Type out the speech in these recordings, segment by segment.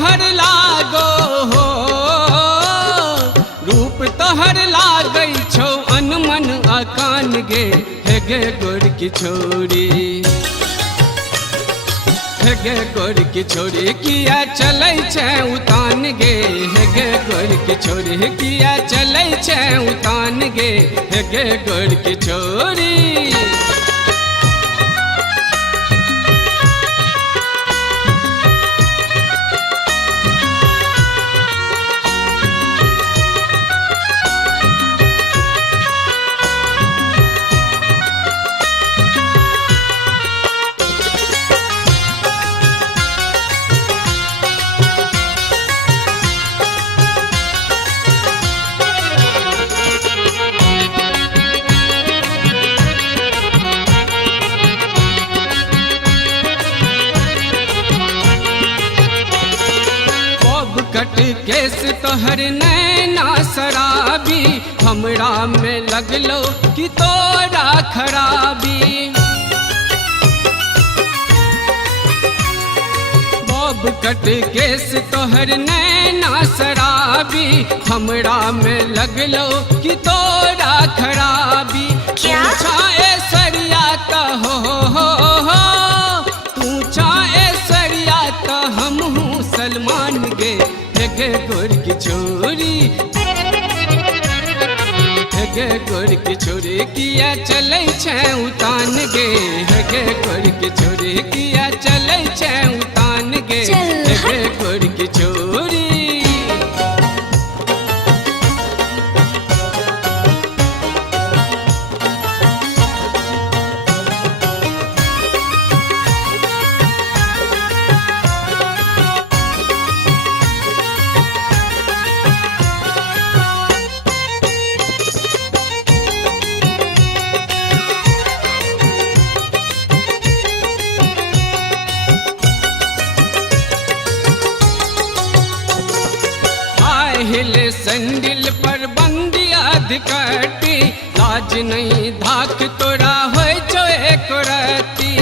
तोहर लागो हो, रूप तोहर लागै छौ अनमन अकान गे, हे गे गोर की छोरी, हे गे गोर की छोरी किया चलै छै उतान गे, हे गे गोर की छोरी किया चलै छै उतान गे, हे गे गोर की छोरी। केस तोहर नैना शराबी, हमरा में लगलो कि तोरा खराबी। बॉब कट केस तोहर नैना शराबी, हमरा में लगलो कि तोरा खराबी। क्या छाए सरिया त हो तू छाए सरिया त हम हूँ सलमान गे, हे गे गोर की छोरी, हे गे गोर की छोरी किया चलै छै उतान गे, हे गे गोर की छोरी किया चलै छै उतान गे, हे गे गोर की छोरी। हिले संडिल पर बंदी अधिकटी, लाज नहीं धाक तोरा होय छो एक रती।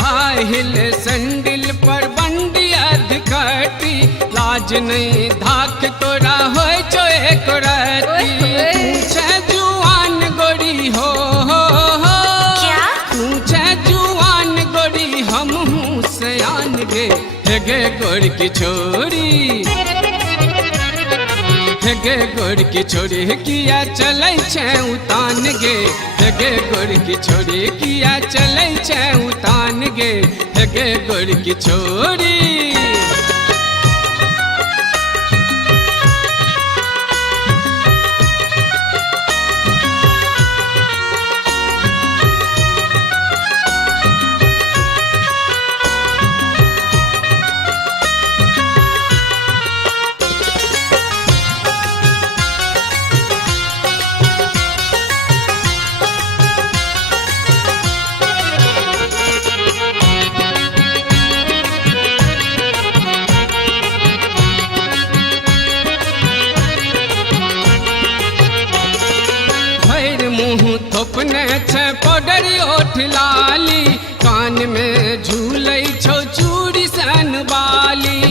हाय हिले संडिल पर बंदी अधिकटी, लाज नहीं धाक तोरा होय छो एक रती। पूछे जुआन गोरी हो क्या पूछे जुआन गोरी हम हूँ सयान गे, हे गे गोर की छोरी, हे गे गोर की छोरी किया चलै छै उतान गे, हे गे गोर की छोरी किया चलै छै उतान गे, हे गे गोर की छोरी। थोपने छै पाउडर ओठ लाली, कान में झूलै छौ चूड़ी सन बाली।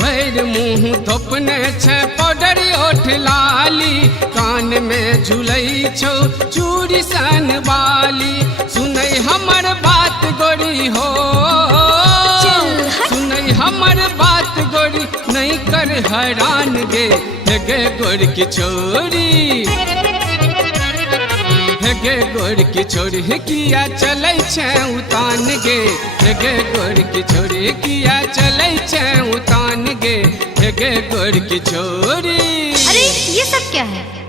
भैर मुँह थोपने छै पाउडर ओठ लाली, कान में झूलै छौ चूड़ी सन बाली। सुनै हमर बात गोरी हो, सुनै हमर बात गोरी नहीं कर हैरान गे, हे गे गोर की छोरी, हे गे गोर की छोरी किया चलै छै उतान गे, हे गे गोर की छोरी किया चलै छै उतान गे, हे गे गोर की छोरी। अरे ये सब क्या है?